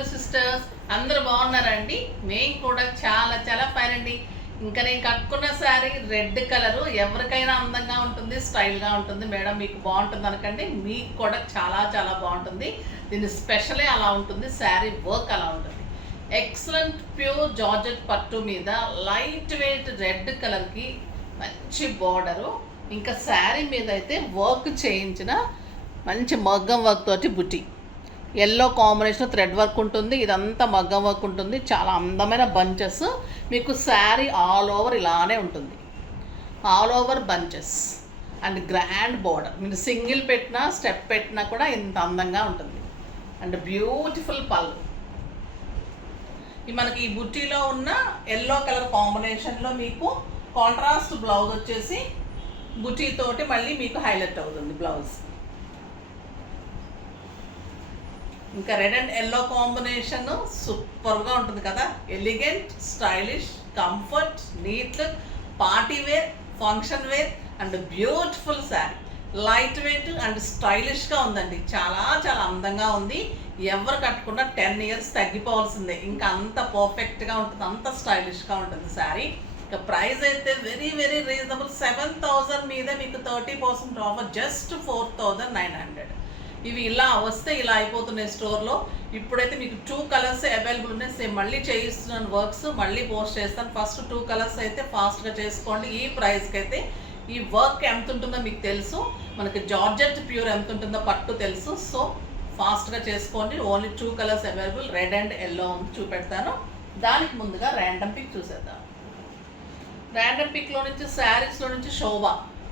మధుర sisters అందరూ బాగున్నారండి. మేము కూడా చాలా చాలా ఫైన్ అండి. ఇంకా నేను కట్టుకున్న శారీ రెడ్ కలరు ఎవరికైనా అందంగా ఉంటుంది, స్టైల్గా ఉంటుంది. మేడం మీకు బాగుంటుంది అనకండి, మీకు కూడా చాలా చాలా బాగుంటుంది. దీని స్పెషలే అలా ఉంటుంది, శారీ వర్క్ అలా ఉంటుంది. ఎక్సలెంట్ ప్యూర్ జార్జెట్ పట్టు మీద లైట్ వెయిట్ రెడ్ కలర్కి మంచి బార్డరు, ఇంకా శారీ మీద అయితే వర్క్ చేయించిన మంచి మగ్గం వర్క్ తోటి బుటీ, ఎల్లో కాంబినేషన్ థ్రెడ్ వర్క్ ఉంటుంది. ఇదంతా మగ్గం వర్క్ ఉంటుంది. చాలా అందమైన బంచెస్, మీకు శారీ ఆల్ ఓవర్ ఇలానే ఉంటుంది. All over bunches and grand border. మీరు సింగిల్ పెట్టినా స్టెప్ పెట్టినా కూడా ఇంత అందంగా ఉంటుంది. అండ్ బ్యూటిఫుల్ పళ్ళు. మనకి ఈ బుట్టీలో ఉన్న ఎల్లో కలర్ కాంబినేషన్లో మీకు కాంట్రాస్ట్ బ్లౌజ్ వచ్చేసి బుట్టీతోటి మళ్ళీ మీకు హైలైట్ అవుతుంది బ్లౌజ్. ఇంకా రెడ్ అండ్ ఎల్లో కాంబినేషన్ సూపర్గా ఉంటుంది కదా. Elegant, stylish, comfort, neat, party wear, function wear and beautiful sari. Light weight and స్టైలిష్గా ఉందండి. చాలా చాలా అందంగా ఉంది. ఎవరు కట్టుకున్నా 10 ఇయర్స్ తగ్గిపోవాల్సిందే. ఇంకా అంత పర్ఫెక్ట్గా ఉంటుంది, అంత స్టైలిష్గా ఉంటుంది శారీ. ఇక ప్రైస్ అయితే వెరీ వెరీ రీజనబుల్. 7,000 మీద మీకు 30% ఆఫర్, జస్ట్ 4,900. ఇవి ఇలా వస్తే ఇలా అయిపోతున్నాయి స్టోర్లో. ఇప్పుడైతే మీకు 2 కలర్స్ అవైలబుల్ ఉన్నాయి. సేమ్ మళ్ళీ చేయిస్తున్నాను వర్క్స్, మళ్ళీ పోస్ట్ చేస్తాను. ఫస్ట్ 2 కలర్స్ అయితే ఫాస్ట్గా చేసుకోండి. ఈ ప్రైస్కి అయితే ఈ వర్క్ ఎంత ఉంటుందో మీకు తెలుసు, మనకి జార్జెట్ ప్యూర్ ఎంత ఉంటుందో పట్టు తెలుసు. సో ఫాస్ట్గా చేసుకోండి. Only 2 colours available, red and yellow ఉంది, చూపెడతాను. దానికి ముందుగా ర్యాండమ్ పిక్ చూసేద్దాం. ర్యాండమ్ పిక్లో నుంచి శారీస్లో నుంచి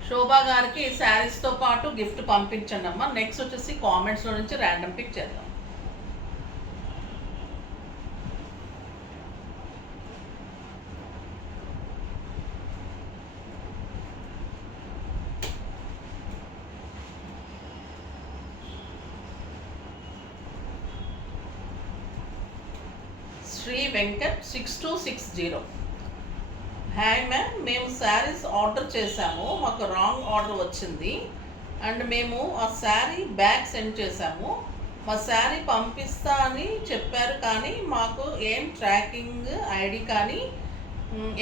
శోభా గారికి శారీస్తో పాటు గిఫ్ట్ పంపించండి అమ్మా. నెక్స్ట్ వచ్చేసి కామెంట్స్లో నుంచి ర్యాండమ్ పిక్ చేద్దాం. శ్రీ వెంకట్ 6260. హాయ్ మ్యామ్, మేము శారీస్ ఆర్డర్ చేశాము, మాకు రాంగ్ ఆర్డర్ వచ్చింది అండ్ మేము ఆ శారీ బ్యాగ్ సెండ్ చేశాము. మా శారీ పంపిస్తా అని చెప్పారు కానీ మాకు ఏం ట్రాకింగ్ ఐడి కానీ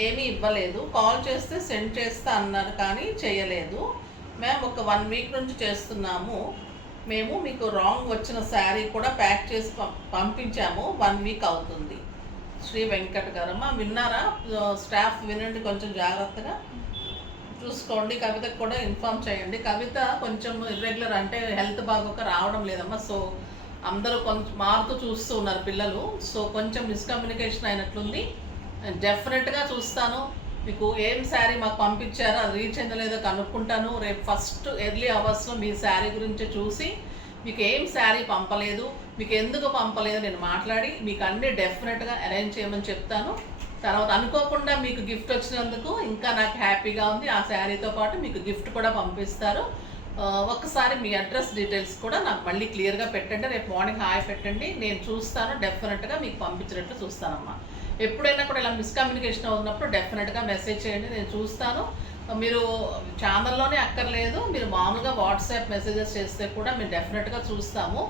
ఏమీ ఇవ్వలేదు. కాల్ చేస్తే సెండ్ చేస్తా అన్నారు కానీ చేయలేదు. మేము ఒక 1 వీక్ నుంచి చేస్తున్నాము. మేము మీకు రాంగ్ వచ్చిన శారీ కూడా ప్యాక్ చేసి పంపించాము. 1 వీక్ అవుతుంది. శ్రీ వెంకట్ గారమ్మ, విన్నారా? స్టాఫ్ వినండి, కొంచెం జాగ్రత్తగా చూసుకోండి. కవితకు కూడా ఇన్ఫామ్ చేయండి. కవిత కొంచెం ఇర్రెగ్యులర్, అంటే హెల్త్ బాగోక రావడం లేదమ్మా. సో అందరూ కొంచెం మారుతూ చూస్తూ ఉన్నారు పిల్లలు. సో కొంచెం మిస్కమ్యూనికేషన్ అయినట్లుంది. డెఫినెట్గా చూస్తాను. మీకు ఏం శారీ మాకు పంపించారో అది రీచ్ అయిందో లేదో కనుక్కుంటాను. రేపు ఫస్ట్ ఎర్లీ అవర్స్లో మీ శారీ గురించి చూసి మీకు ఏం శారీ పంపలేదు, మీకు ఎందుకు పంపలేదు నేను మాట్లాడి మీకు అన్నీ డెఫినెట్గా అరేంజ్ చేయమని చెప్తాను. తర్వాత అనుకోకుండా మీకు గిఫ్ట్ వచ్చినందుకు ఇంకా నాకు హ్యాపీగా ఉంది. ఆ శారీతో పాటు మీకు గిఫ్ట్ కూడా పంపిస్తారు. ఒక్కసారి మీ అడ్రస్ డీటెయిల్స్ కూడా నాకు మళ్ళీ క్లియర్గా పెట్టండి. రేపు మార్నింగ్ హాయ్ పెట్టండి, నేను చూస్తాను. డెఫినెట్గా మీకు పంపించినట్లు చూస్తానమ్మా. ఎప్పుడైనా కూడా ఇలా మిస్కమ్యూనికేషన్ అవుతున్నప్పుడు డెఫినెట్గా మెసేజ్ చేయండి, నేను చూస్తాను. మీరు ఛానల్లోనే అక్కర్లేదు, మీరు మామూలుగా వాట్సాప్ మెసేజెస్ చేస్తే కూడా మేము డెఫినెట్గా చూస్తాము.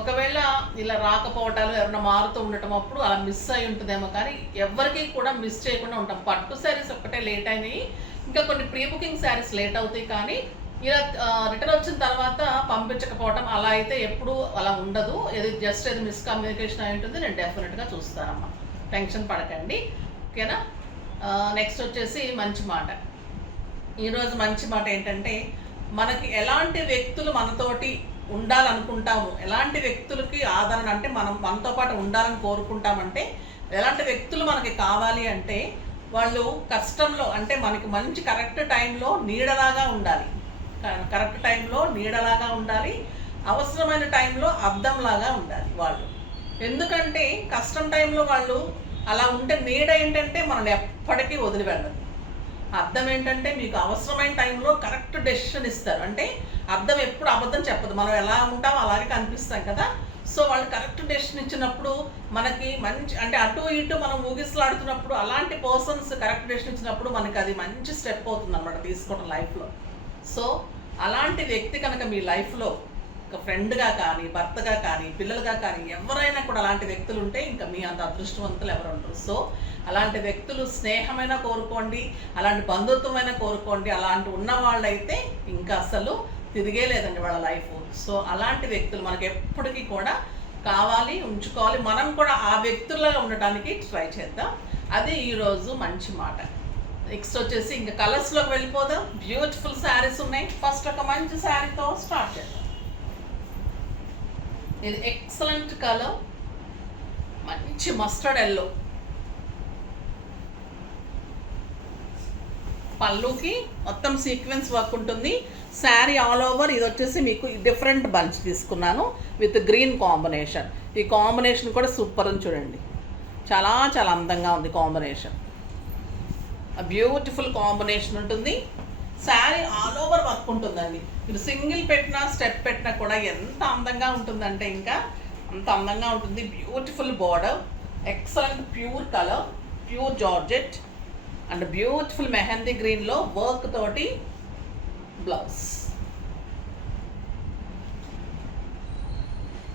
ఒకవేళ ఇలా రాకపోవటాలు ఎవరైనా మారుతూ ఉండటం అప్పుడు అలా మిస్ అయి ఉంటుందేమో, కానీ ఎవరికి కూడా మిస్ చేయకుండా ఉంటాం. పట్టు శారీస్ ఒక్కటే లేట్ అయినాయి, ఇంకా కొన్ని ప్రీ బుకింగ్ శారీస్ లేట్ అవుతాయి. కానీ ఇలా రిటర్న్ వచ్చిన తర్వాత పంపించకపోవటం అలా అయితే ఎప్పుడు అలా ఉండదు. ఇది జస్ట్ ఏది మిస్కమ్యూనికేషన్ అయి ఉంటుంది. నేను డెఫినెట్గా చూస్తానమ్మా, టెన్షన్ పడకండి, ఓకేనా? నెక్స్ట్ వచ్చేసి మంచి మాట. ఈరోజు మంచి మాట ఏంటంటే, మనకి ఎలాంటి వ్యక్తులు మనతోటి ఉండాలనుకుంటాము, ఎలాంటి వ్యక్తులకి ఆదరణ అంటే మనతో పాటు ఉండాలని కోరుకుంటామంటే, ఎలాంటి వ్యక్తులు మనకి కావాలి అంటే వాళ్ళు కష్టంలో, అంటే మనకి మంచి కరెక్ట్ టైంలో నీడలాగా ఉండాలి. కరెక్ట్ టైంలో నీడలాగా ఉండాలి, అవసరమైన టైంలో అద్దంలాగా ఉండాలి వాళ్ళు. ఎందుకంటే కష్టం టైంలో వాళ్ళు అలా ఉంటే, నీడ ఏంటంటే మనల్ని ఎప్పటికీ వదిలి వెళ్ళదు. అర్థం ఏంటంటే మీకు అవసరమైన టైంలో కరెక్ట్ డెసిషన్ ఇస్తారు. అంటే అర్థం ఎప్పుడు అబద్ధం చెప్పదు, మనం ఎలా ఉంటామో అలాగే కనిపిస్తాం కదా. సో వాళ్ళు కరెక్ట్ డెసిషన్ ఇచ్చినప్పుడు మనకి మంచి, అంటే అటు ఇటు మనం ఊగిసలాడుతున్నప్పుడు అలాంటి పర్సన్స్ కరెక్ట్ డెసిషన్ ఇచ్చినప్పుడు మనకి అది మంచి స్టెప్ అవుతుంది అన్నమాట తీసుకోవడం లైఫ్లో. సో అలాంటి వ్యక్తి కనుక మీ లైఫ్లో ఒక ఫ్రెండ్గా కానీ, భర్తగా కానీ, పిల్లలుగా కానీ ఎవరైనా కూడా అలాంటి వ్యక్తులు ఉంటే ఇంకా మీ అంత అదృష్టవంతులు ఎవరు ఉంటారు. సో అలాంటి వ్యక్తులు స్నేహమైన కోరుకోండి, అలాంటి బంధుత్వమైన కోరుకోండి. అలాంటి ఉన్న వాళ్ళైతే ఇంకా అసలు తిరిగే లేదండి వాళ్ళ లైఫ్. సో అలాంటి వ్యక్తులు మనకి ఎప్పటికీ కూడా కావాలి, ఉంచుకోవాలి. మనం కూడా ఆ వ్యక్తుల్లో ఉండటానికి ట్రై చేద్దాం. అది ఈరోజు మంచి మాట. నెక్స్ట్ వచ్చేసి ఇంకా కలర్స్లోకి వెళ్ళిపోదాం. బ్యూటిఫుల్ శారీస్ ఉన్నాయి. ఫస్ట్ ఒక మంచి శారీతో స్టార్ట్ చేద్దాం. ఇది ఎక్సలెంట్ కలర్, మంచి మస్టర్డ్ ఎల్లో. పళ్ళుకి మొత్తం సీక్వెన్స్ వర్క్ ఉంటుంది. శారీ ఆల్ ఓవర్ ఇది వచ్చేసి మీకు డిఫరెంట్ బంచ్ తీసుకున్నాను విత్ గ్రీన్ కాంబినేషన్. ఈ కాంబినేషన్ కూడా సూపర్ అని చూడండి, చాలా చాలా అందంగా ఉంది కాంబినేషన్. బ్యూటిఫుల్ కాంబినేషన్ ఉంటుంది. శారీ ఆల్ ఓవర్ వర్క్ ఉంటుందండి. మీరు సింగిల్ పెట్టినా స్టెప్ పెట్టినా కూడా ఎంత అందంగా ఉంటుందంటే ఇంకా అంత అందంగా ఉంటుంది. Beautiful border, excellent pure colour, pure georgette and beautiful mehndi గ్రీన్లో వర్క్ తోటి బ్లౌజ్,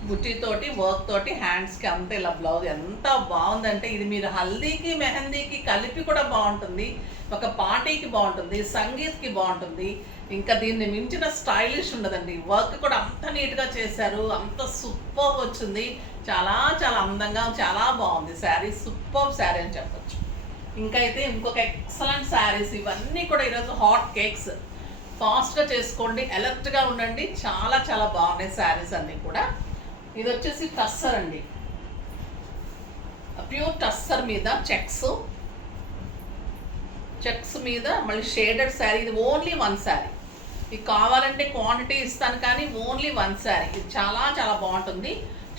బుట్టితోటి వర్క్ తోటి హ్యాండ్స్కి అంతా ఇలా బ్లౌజ్ ఎంత బాగుందంటే ఇది మీరు హల్దీకి మెహందీకి కలిపి కూడా బాగుంటుంది, ఒక పార్టీకి బాగుంటుంది, సంగీత్కి బాగుంటుంది. ఇంకా దీన్ని మించిన స్టైలిష్ ఉండదండి. వర్క్ కూడా అంత నీట్గా చేశారు, అంత సూపర్ వచ్చింది. చాలా చాలా అందంగా చాలా బాగుంది శారీ. సూపర్ శారీ అని చెప్పచ్చు. ఇంకా అయితే ఇంకొక ఎక్సలెంట్ శారీస్. ఇవన్నీ కూడా ఈరోజు హాట్ కేక్స్. ఫాస్ట్గా చేసుకోండి, అలర్ట్గా ఉండండి. చాలా చాలా బాగున్నాయి శారీస్ అన్నీ కూడా. ఇది వచ్చేసి టస్సర్ అండి, ప్యూర్ టస్సర్ మీద చెక్స్ మీద మళ్ళీ షేడెడ్ శారీ. ఇది ఓన్లీ వన్ శారీ. ఇది కావాలంటే క్వాంటిటీ ఇస్తాను కానీ ఓన్లీ వన్ శారీ. ఇది చాలా చాలా బాగుంటుంది.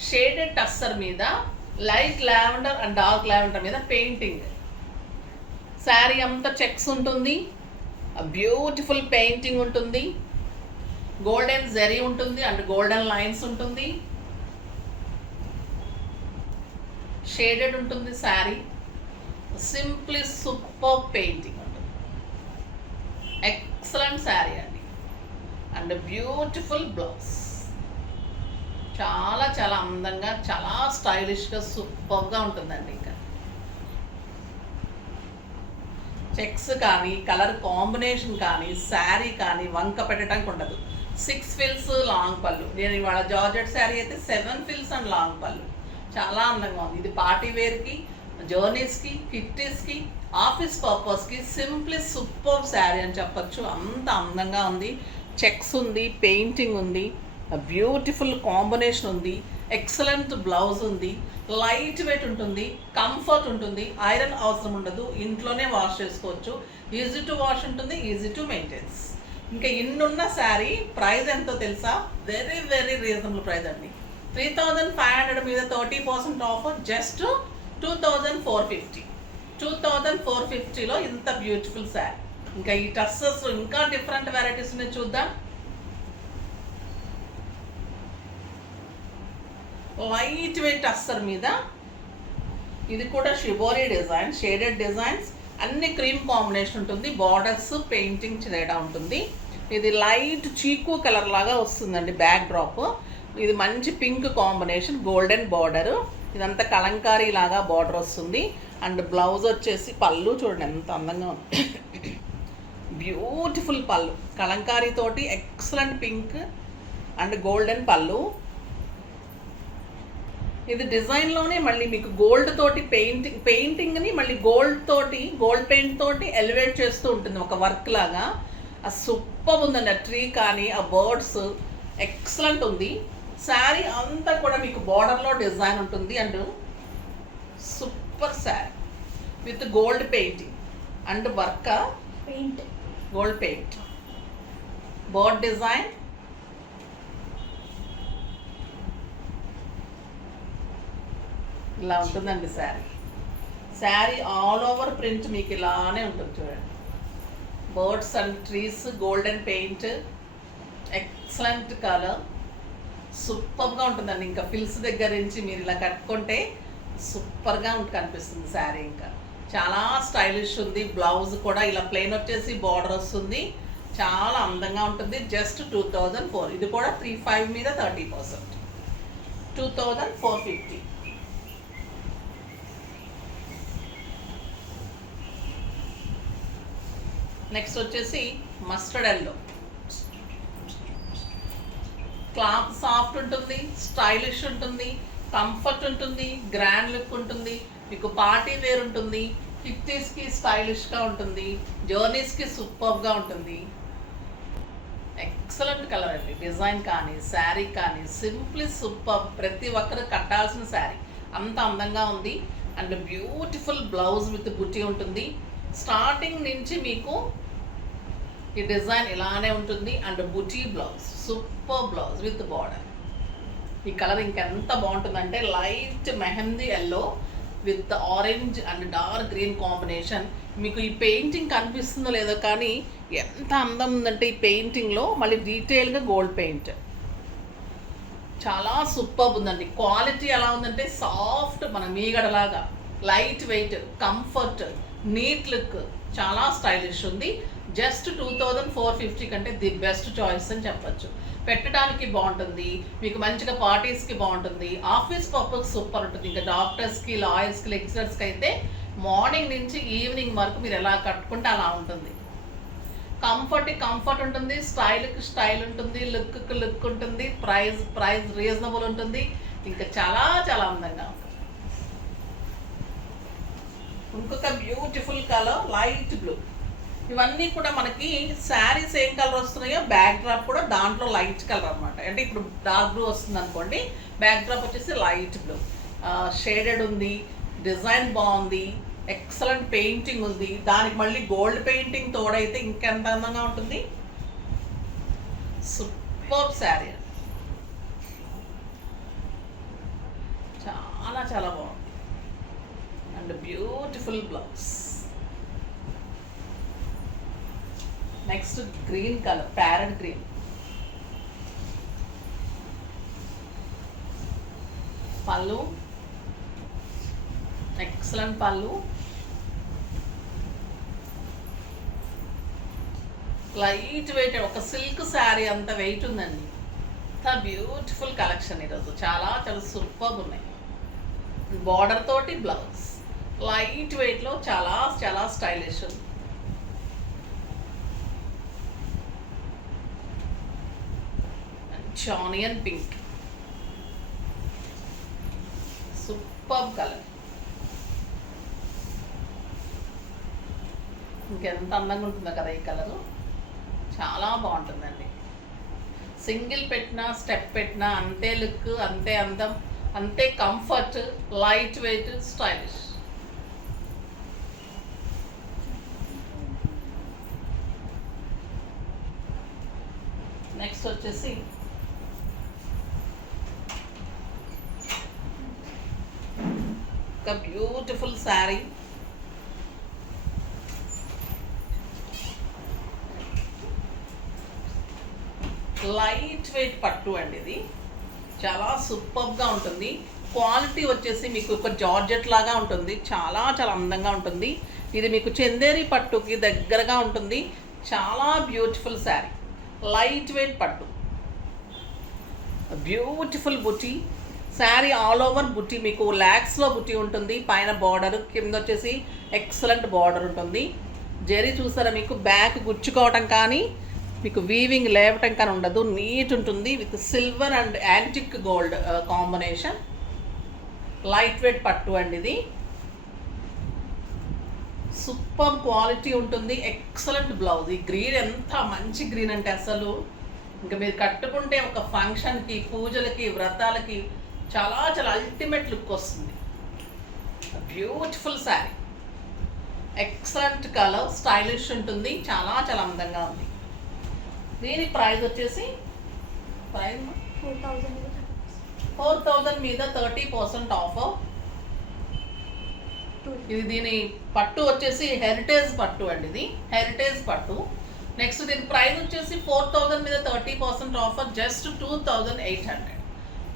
షేడెడ్ టస్సర్ మీద light lavender and dark lavender మీద పెయింటింగ్. శారీ అంతా చెక్స్ ఉంటుంది, బ్యూటిఫుల్ పెయింటింగ్ ఉంటుంది, గోల్డెన్ జెరీ ఉంటుంది అండ్ గోల్డెన్ లైన్స్ ఉంటుంది, షేడెడ్ ఉంటుంది శారీ. సింప్లీ సూపర్ పెయింటింగ్ ఉంటుంది. ఎక్సలెంట్ శారీ అండి అండ్ బ్యూటిఫుల్ బ్లౌజ్. చాలా చాలా అందంగా, చాలా స్టైలిష్గా, సూపర్గా ఉంటుందండి. ఇంకా చెక్స్ కానీ, కలర్ కాంబినేషన్ కానీ, శారీ కానీ వంక పెట్టడానికి ఉండదు. 6 ఫిల్స్ లాంగ్ పళ్ళు. నేను ఇవాళ జార్జెట్ శారీ అయితే 7 ఫిల్స్ అండ్ లాంగ్ పళ్ళు. చాలా అందంగా ఉంది. ఇది పార్టీ వేర్కి, జర్నీస్కి, కిట్టీస్కి, ఆఫీస్ పర్పస్కి సింప్లీ సూపర్ శారీ అని చెప్పచ్చు. అంత అందంగా ఉంది. చెక్స్ ఉంది, పెయింటింగ్ ఉంది, బ్యూటిఫుల్ కాంబినేషన్ ఉంది, ఎక్సలెంట్ బ్లౌజ్ ఉంది, లైట్ వెయిట్ ఉంటుంది, కంఫర్ట్ ఉంటుంది, ఐరన్ అవసరం ఉండదు, ఇంట్లోనే వాష్ చేసుకోవచ్చు, ఈజీ టు వాష్ ఉంటుంది, ఈజీ టు మెయింటైన్స్. ఇంకా ఇన్నున్న శారీ ప్రైస్ ఎంతో తెలుసా? వెరీ వెరీ రీజనబుల్ ప్రైస్ అండి. 3500 మీద 30% ఆఫర్, జస్ట్ 2450. 2450లో ఇంత బ్యూటిఫుల్ శారీ. ఇంకా ఈ టస్సర్స్ ఇంకా డిఫరెంట్ వెరైటీస్ ఉన్నాయి, చూద్దాం. లైట్ వెయిట్ టస్సర్ మీద ఇది కూడా షిబోరీ డిజైన్, షేడెడ్ డిజైన్స్, అన్ని క్రీమ్ కాంబినేషన్ ఉంటుంది. బార్డర్స్ పెయింటింగ్ తేడా ఉంటుంది. ఇది లైట్ చీకు కలర్ లాగా వస్తుందండి బ్యాక్ డ్రాప్. ఇది మంచి పింక్ కాంబినేషన్, గోల్డెన్ బార్డర్. ఇదంతా కలంకారీ లాగా బార్డర్ వస్తుంది. అండ్ బ్లౌజ్ వచ్చేసి పళ్ళు చూడండి ఎంత అందంగా ఉంది. బ్యూటిఫుల్ పళ్ళు, కలంకారీ తోటి ఎక్సలెంట్ పింక్ అండ్ గోల్డెన్ పళ్ళు. ఇది డిజైన్లోనే మళ్ళీ మీకు గోల్డ్ తోటి పెయింటింగ్ని మళ్ళీ గోల్డ్ పెయింట్ తోటి ఎలివేట్ చేస్తూ ఉంటుంది ఒక వర్క్ లాగా. ఆ సూపర్ ఉందండి. ఆ ట్రీ కానీ ఆ బర్డ్స్ ఎక్సలెంట్ ఉంది. శారీ అంతా కూడా మీకు బార్డర్లో డిజైన్ ఉంటుంది and super sari with gold painting and work paint, gold paint, bird design. ఇలా ఉంటుందండి శారీ ఆల్ ఓవర్ ప్రింట్ మీకు ఇలానే ఉంటుంది చూడండి. Birds and trees, golden paint, excellent colour, సూపర్గా ఉంటుందండి. ఇంకా ఫిల్స్ దగ్గర నుంచి మీరు ఇలా కట్టుకుంటే సూపర్గా కనిపిస్తుంది శారీ. ఇంకా చాలా స్టైలిష్ ఉంది. బ్లౌజ్ కూడా ఇలా ప్లెయిన్ వచ్చేసి బార్డర్ వస్తుంది. చాలా అందంగా ఉంటుంది. జస్ట్ 2004. ఇది కూడా 35 మీద 30%. 2450. నెక్స్ట్ వచ్చేసి మస్టర్డ్ ఎల్లో. క్లాత్ సాఫ్ట్ ఉంటుంది, స్టైలిష్ ఉంటుంది, కంఫర్ట్ ఉంటుంది, గ్రాండ్ లుక్ ఉంటుంది, మీకు పార్టీ వేర్ ఉంటుంది, కిట్టీస్కి స్టైలిష్గా ఉంటుంది, జర్నీస్కి సూపర్గా ఉంటుంది. ఎక్సలెంట్ కలర్ అండి. డిజైన్ కానీ శారీ కానీ సింప్లీ సూపర్. ప్రతి ఒక్కరు కట్టాల్సిన శారీ, అంత అందంగా ఉంది. అండ్ బ్యూటిఫుల్ బ్లౌజ్ విత్ బుట్టి ఉంటుంది. స్టార్టింగ్ నుంచి మీకు ఈ డిజైన్ ఇలానే ఉంటుంది. And buti blouse, super blouse with border. ఈ కలర్ ఇంకెంత బాగుంటుందంటే light mehndi yellow with orange and dark green combination. మీకు ఈ పెయింటింగ్ కనిపిస్తుందో లేదో కానీ ఎంత అందం ఉందంటే ఈ పెయింటింగ్లో మళ్ళీ డీటెయిల్గా గోల్డ్ పెయింట్. చాలా సూపర్ ఉందండి. క్వాలిటీ ఎలా ఉందంటే సాఫ్ట్, మన మీగడలాగా, light weight, comfort, neat look, చాలా స్టైలిష్ ఉంది. జస్ట్ 2450 కంటే ది బెస్ట్ చాయిస్ అని చెప్పచ్చు. పెట్టడానికి బాగుంటుంది, మీకు మంచిగా పార్టీస్కి బాగుంటుంది, ఆఫీస్ పర్పస్ సూపర్ ఉంటుంది. ఇంకా డాక్టర్స్కి, లాయర్స్కి, లెక్చరర్స్కి అయితే మార్నింగ్ నుంచి ఈవినింగ్ వరకు మీరు ఎలా కట్టుకుంటే అలా ఉంటుంది. కంఫర్ట్ ఉంటుంది, స్టైల్కి స్టైల్ ఉంటుంది, లుక్కి లుక్ ఉంటుంది, ప్రైస్ రీజనబుల్ ఉంటుంది. ఇంకా చాలా చాలా అందంగా ఉంటుంది. ఇంకొక బ్యూటిఫుల్ కలర్ లైట్ బ్లూ. ఇవన్నీ కూడా మనకి శారీస్ ఏం కలర్ వస్తున్నాయో బ్యాక్ డ్రాప్ కూడా దాంట్లో లైట్ కలర్ అనమాట. అంటే ఇప్పుడు డార్క్ బ్లూ వస్తుంది అనుకోండి, బ్యాక్ డ్రాప్ వచ్చేసి లైట్ బ్లూ. షేడెడ్ ఉంది, డిజైన్ బాగుంది, ఎక్సలెంట్ పెయింటింగ్ ఉంది. దానికి మళ్ళీ గోల్డ్ పెయింటింగ్ తోడైతే ఇంకెంత అందంగా ఉంటుంది. సూపర్ శారీ, చాలా చాలా బాగుంది. And beautiful blouse. Next green colour, parrot green. పళ్ళు ఎక్సలెంట్ పళ్ళు, లైట్ వెయిట్, ఒక సిల్క్ శారీ అంత వెయిట్ ఉందండి. అంత బ్యూటిఫుల్ కలెక్షన్ ఈరోజు. చాలా చాలా సూపర్ ఉన్నాయి. బార్డర్ తోటి బ్లౌజ్, లైట్ వెయిట్లో చాలా చాలా స్టైలిష్ ఉంది. Onion pink, super colour. ఇంకెంత అందంగా ఉంటుందో కదా ఈ కలరు. చాలా బాగుంటుందండి. సింగిల్ పెట్టినా స్టెప్ పెట్టినా అంతే లుక్, అంతే అందం, అంతే comfort, light weight, stylish. Next వచ్చేసి ఒక బ్యూటిఫుల్ శారీ. లైట్ వెయిట్ పట్టు అండి. ఇది చాలా సూపర్గా ఉంటుంది. క్వాలిటీ వచ్చేసి మీకు ఒక జార్జెట్ లాగా ఉంటుంది. చాలా చాలా అందంగా ఉంటుంది. ఇది మీకు చందేరి పట్టుకి దగ్గరగా ఉంటుంది. చాలా బ్యూటిఫుల్ శారీ, లైట్ వెయిట్ పట్టు, బ్యూటిఫుల్ బుటీ శారీ. ఆల్ ఓవర్ బుటీ, మీకు ల్యాక్స్లో బుటీ ఉంటుంది. పైన బార్డర్, కింద వచ్చేసి ఎక్సలెంట్ బార్డర్ ఉంటుంది. జరీ చూసారా, మీకు బ్యాక్ గుచ్చుకోవటం కానీ మీకు వీవింగ్ లేవటం కానీ ఉండదు. నీట్ ఉంటుంది with silver and antique gold combination. Light weight పట్టు అండి ఇది. సూపర్ క్వాలిటీ ఉంటుంది. Excellent blouse. ఈ గ్రీన్ ఎంత మంచి గ్రీన్ అంటే అసలు ఇంకా మీరు కట్టుకుంటే ఒక ఫంక్షన్కి, పూజలకి, వ్రతాలకి చాలా చాలా అల్టిమేట్ లుక్ వస్తుంది. Beautiful sari, excellent colour, stylish ఉంటుంది. చాలా చాలా అందంగా ఉంది. దీని ప్రైస్ వచ్చేసి 4,000 మీద 30% ఆఫర్. ఇది దీని పట్టు వచ్చేసి హెరిటేజ్ పట్టు అండి. ఇది హెరిటేజ్ పట్టు. నెక్స్ట్ దీని ప్రైస్ వచ్చేసి 4,000 మీద 30% ఆఫర్. జస్ట్ 2,800.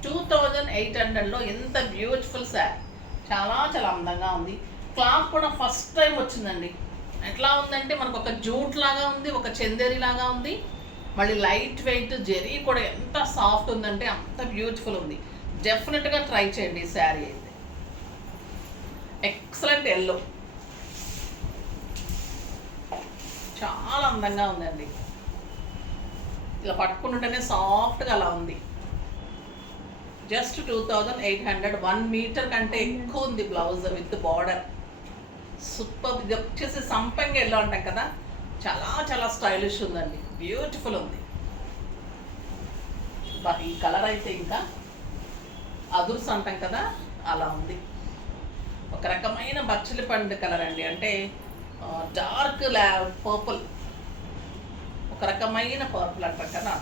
2,800లో ఎంత బ్యూటిఫుల్ శారీ. చాలా చాలా అందంగా ఉంది. క్లాత్ కూడా ఫస్ట్ టైం వచ్చిందండి. ఎట్లా ఉందంటే మనకు ఒక జూట్ లాగా ఉంది, ఒక చందేరి లాగా ఉంది. మళ్ళీ లైట్ వెయిట్, జెరీ కూడా ఎంత సాఫ్ట్ ఉందంటే అంత బ్యూటిఫుల్ ఉంది. డెఫినెట్గా ట్రై చేయండి ఈ శారీ అయితే. ఎక్సలెంట్ ఎల్లో, చాలా అందంగా ఉందండి. ఇలా పట్టుకుంటుంటేనే సాఫ్ట్గా అలా ఉంది. జస్ట్ 2800, 1 మీటర్ కంటే ఎక్కువ ఉంది బ్లౌజ్ విత్ బార్డర్. సూపర్. ఇది వచ్చేసి సంపంగి ఎల్లో అంటాం కదా, చాలా చాలా స్టైలిష్ ఉందండి, బ్యూటిఫుల్ ఉంది. ఈ కలర్ అయితే ఇంకా అదుర్స్ అంటాం కదా అలా ఉంది. ఒక రకమైన బచ్చలి పండు కలర్ అండి, అంటే డార్క్ పర్పుల్, ఒక రకమైన పర్పుల్ అంటాం కదా,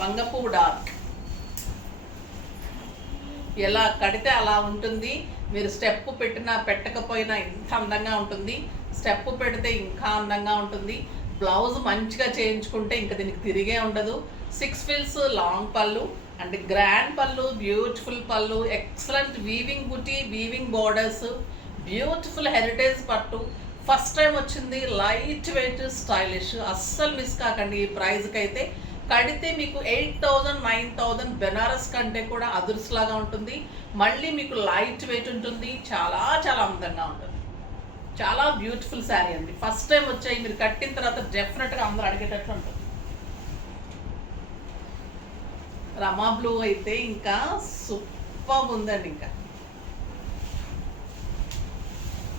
వంగపువ్వు డార్క్. ఎలా కడితే అలా ఉంటుంది. మీరు స్టెప్ పెట్టినా పెట్టకపోయినా ఇంత అందంగా ఉంటుంది. స్టెప్ పెడితే ఇంకా అందంగా ఉంటుంది. బ్లౌజ్ మంచిగా చేయించుకుంటే ఇంకా దీనికి తిరిగే ఉండదు. 6 ఫిల్స్ లాంగ్ పళ్ళు అండ్ గ్రాండ్ పళ్ళు, బ్యూటిఫుల్ పళ్ళు, ఎక్సలెంట్ వీవింగ్ బుటీ, వీవింగ్ బోర్డర్స్, బ్యూటిఫుల్ హెరిటేజ్ పట్టు. ఫస్ట్ టైం వచ్చింది, లైట్ వెయిట్, స్టైలిష్. అస్సలు మిస్ కాకండి ఈ ప్రైస్కి అయితే. కడితే మీకు 8000, 9000 బెనారస్ కంటే కూడా అదుర్స్లాగా ఉంటుంది. మళ్ళీ మీకు లైట్ వెయిట్ ఉంటుంది, చాలా చాలా అందంగా ఉంటుంది. చాలా బ్యూటిఫుల్ శారీ అండి. ఫస్ట్ టైం వచ్చాయి, మీరు కట్టిన తర్వాత డెఫినెట్గా అందరూ అడిగేటట్లు ఉంటుంది. రమా బ్లూ అయితే ఇంకా సూపర్ ఉందండి. ఇంకా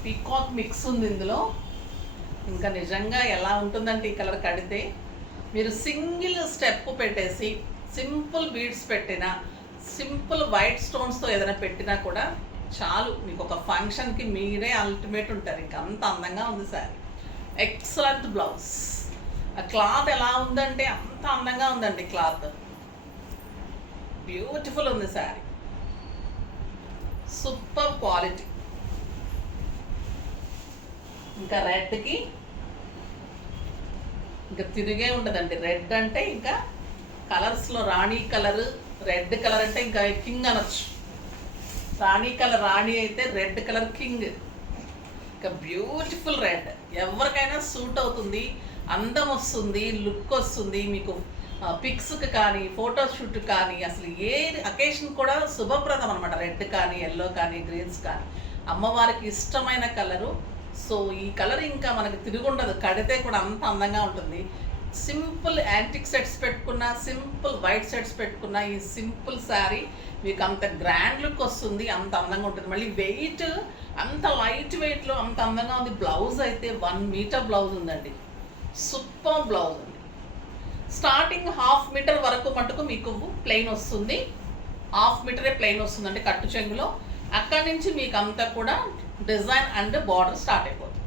పీకాక్ మిక్స్ ఉంది ఇందులో. ఇంకా నిజంగా ఎలా ఉంటుందంటే ఈ కలర్ కడితే మీరు సింగిల్ స్టెప్ పెట్టేసి సింపుల్ బీడ్స్ పెట్టినా, సింపుల్ వైట్ స్టోన్స్తో ఏదైనా పెట్టినా కూడా చాలు, మీకు ఒక ఫంక్షన్కి మీరే అల్టిమేట్ ఉంటారు. ఇంకా అంత అందంగా ఉంది శారీ. Excellent blouse. ఆ క్లాత్ ఎలా ఉందంటే అంత అందంగా ఉందండి క్లాత్. బ్యూటిఫుల్ ఉంది శారీ, సూపర్ క్వాలిటీ. ఇంకా రెడ్కి ఇంకా తిరిగే ఉండదండి. రెడ్ అంటే ఇంకా కలర్స్లో రాణి కలర్, రెడ్ కలర్ అంటే ఇంకా కింగ్ అనొచ్చు. రాణి కలర్ రాణి అయితే, రెడ్ కలర్ కింగ్. ఇంకా బ్యూటిఫుల్ రెడ్, ఎవరికైనా సూట్ అవుతుంది, అందం వస్తుంది, లుక్ వస్తుంది. మీకు పిక్స్కి కానీ, ఫోటోషూట్ కానీ, అసలు ఏ అకేషన్ కూడా శుభప్రదం అనమాట. రెడ్ కానీ, ఎల్లో కానీ, గ్రీన్స్ కానీ అమ్మవారికి ఇష్టమైన కలరు. సో ఈ కలర్ ఇంకా మనకి తిరుగుండదు, కడితే కూడా అంత అందంగా ఉంటుంది. సింపుల్ యాంటిక్ సెట్స్ పెట్టుకున్న, సింపుల్ వైట్ సెట్స్ పెట్టుకున్న ఈ సింపుల్ శారీ మీకు అంత గ్రాండ్ లుక్ వస్తుంది, అంత అందంగా ఉంటుంది. మళ్ళీ వెయిట్ అంత లైట్ వెయిట్లో అంత అందంగా ఉంది. బ్లౌజ్ అయితే 1 మీటర్ బ్లౌజ్ ఉందండి, సూపర్ బ్లౌజ్ ఉంది. స్టార్టింగ్ 1/2 మీటర్ వరకు మటుకు మీకు ప్లెయిన్ వస్తుంది. 1/2 మీటరే ప్లెయిన్ వస్తుందండి కట్టు చెంగులో. అక్కడి నుంచి మీకు అంతా కూడా డిజైన్ అండ్ బార్డర్ స్టార్ట్ అయిపోతుంది.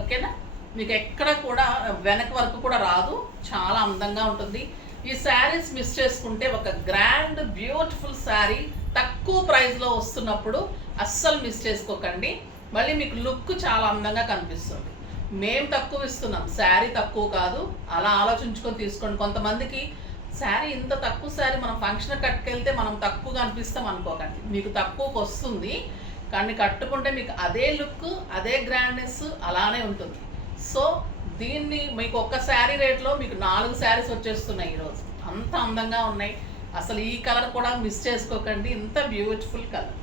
ఓకేనా, మీకు ఎక్కడ కూడా వెనక వరకు కూడా రాదు, చాలా అందంగా ఉంటుంది. ఈ శారీస్ మిస్ చేసుకుంటే ఒక గ్రాండ్ బ్యూటిఫుల్ శారీ తక్కువ ప్రైస్లో వస్తున్నప్పుడు అస్సలు మిస్ చేసుకోకండి. మళ్ళీ మీకు లుక్ చాలా అందంగా కనిపిస్తుంది. మేము తక్కువ ఇస్తున్నాం, శారీ తక్కువ కాదు, అలా ఆలోచించుకొని తీసుకోండి. కొంతమందికి శారీ ఇంత తక్కువ శారీ మనం ఫంక్షన్ కట్టుకెళ్తే మనం తక్కువగా అనిపిస్తాం అనుకోకండి. మీకు తక్కువకు వస్తుంది, కానీ కట్టుకుంటే మీకు అదే లుక్, అదే గ్రాండ్నెస్ అలానే ఉంటుంది. సో దీన్ని మీకు ఒక్క శారీ రేట్లో మీకు 4 శారీస్ వచ్చేస్తున్నాయి ఈరోజు, అంత అందంగా ఉన్నాయి. అసలు ఈ కలర్ కూడా మిస్ చేసుకోకండి, ఇంత బ్యూటిఫుల్ కలర్.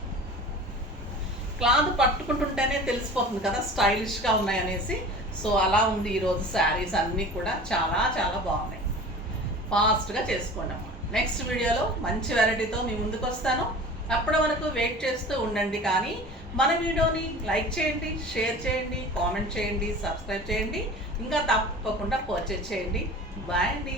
క్లాత్ పట్టుకుంటుంటేనే తెలిసిపోతుంది కదా స్టైలిష్గా ఉన్నాయనేసి. సో అలా ఉంది ఈరోజు శారీస్ అన్నీ కూడా చాలా చాలా బాగున్నాయి. ఫాస్ట్గా చేసుకోండి అమ్మా. నెక్స్ట్ వీడియోలో మంచి వెరైటీతో మీ ముందుకు వస్తాను. అప్పటి వరకు వెయిట్ చేస్తూ ఉండండి. కానీ మన వీడియోని లైక్ చేయండి, షేర్ చేయండి, కామెంట్ చేయండి, సబ్స్క్రైబ్ చేయండి, ఇంకా తప్పకుండా పర్చేజ్ చేయండి. బాయ్ అండి.